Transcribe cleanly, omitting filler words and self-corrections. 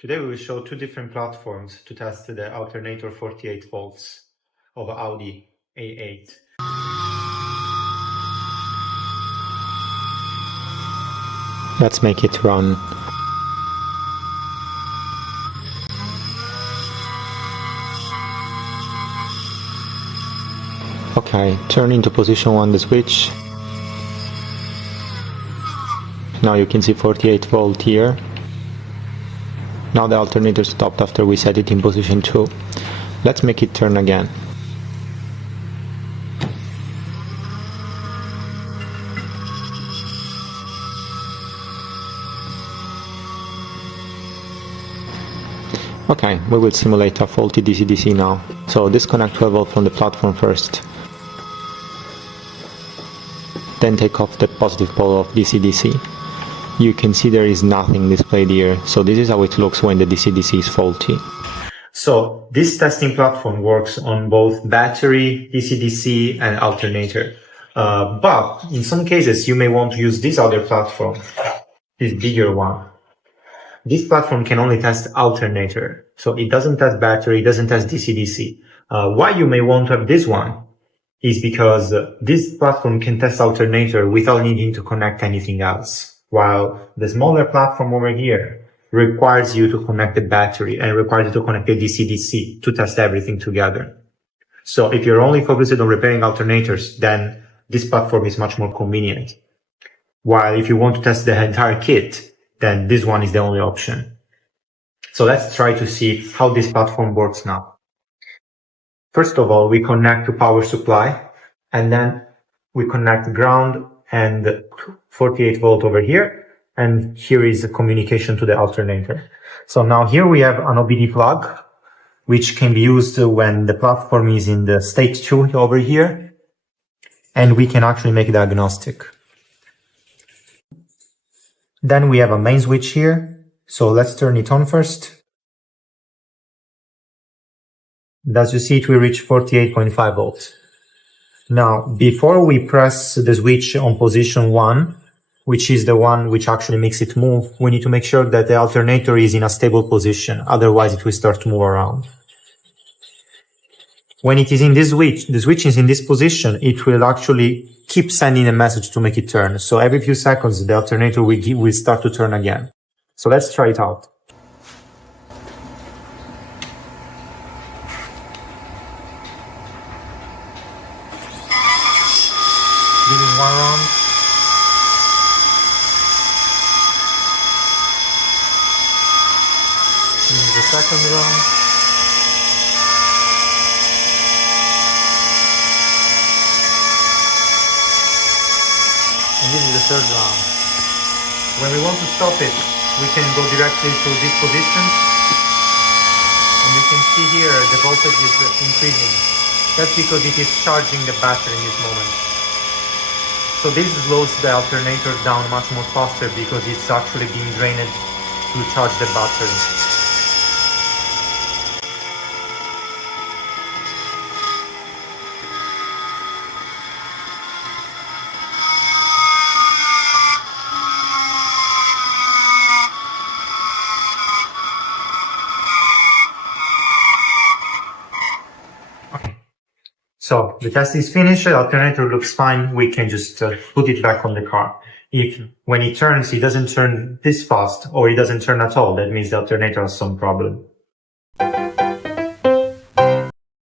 Today we will show two different platforms to test the alternator 48 volts of Audi A8. Let's make it run. Okay, turn into position 1 the switch. Now you can see 48 volt here. Now the alternator stopped after we set it in position 2. Let's make it turn again. Okay, we will simulate a faulty DC-DC now. So disconnect 12 volt from the platform first. Then take off the positive pole of DC-DC. You can see there is nothing displayed here, so this is how it looks when the DC-DC is faulty. So this testing platform works on both battery, DC-DC and alternator. But in some cases you may want to use this other platform, this bigger one. This platform can only test alternator, so it doesn't test battery, it doesn't test DC-DC. Why you may want to have this one is because this platform can test alternator without needing to connect anything else. While the smaller platform over here requires you to connect the battery and requires you to connect the DC-DC to test everything together. So if you're only focused on repairing alternators, then this platform is much more convenient. While if you want to test the entire kit, then this one is the only option. So let's try to see how this platform works now. First of all, we connect to power supply, and then we connect ground and 48 volt over here, and here is the communication to the alternator. So now here we have an OBD plug, which can be used when the platform is in the state 2 over here, and we can actually make diagnostic. Then we have a main switch here, so let's turn it on first. As you see, it will reach 48.5 volts. Now, before we press the switch on position 1, which is the one which actually makes it move, we need to make sure that the alternator is in a stable position, otherwise it will start to move around. When it is in this switch, the switch is in this position, it will actually keep sending a message to make it turn. So every few seconds, the alternator will start to turn again. So let's try it out. Giving one round. Giving the second round. And this is the third round. When we want to stop it, we can go directly to this position. And you can see here the voltage is increasing. That's because it is charging the battery in this moment. So this slows the alternator down much more faster because it's actually being drained to charge the battery. So the test is finished, the alternator looks fine, we can just put it back on the car. If when it turns, it doesn't turn this fast or it doesn't turn at all, that means the alternator has some problem.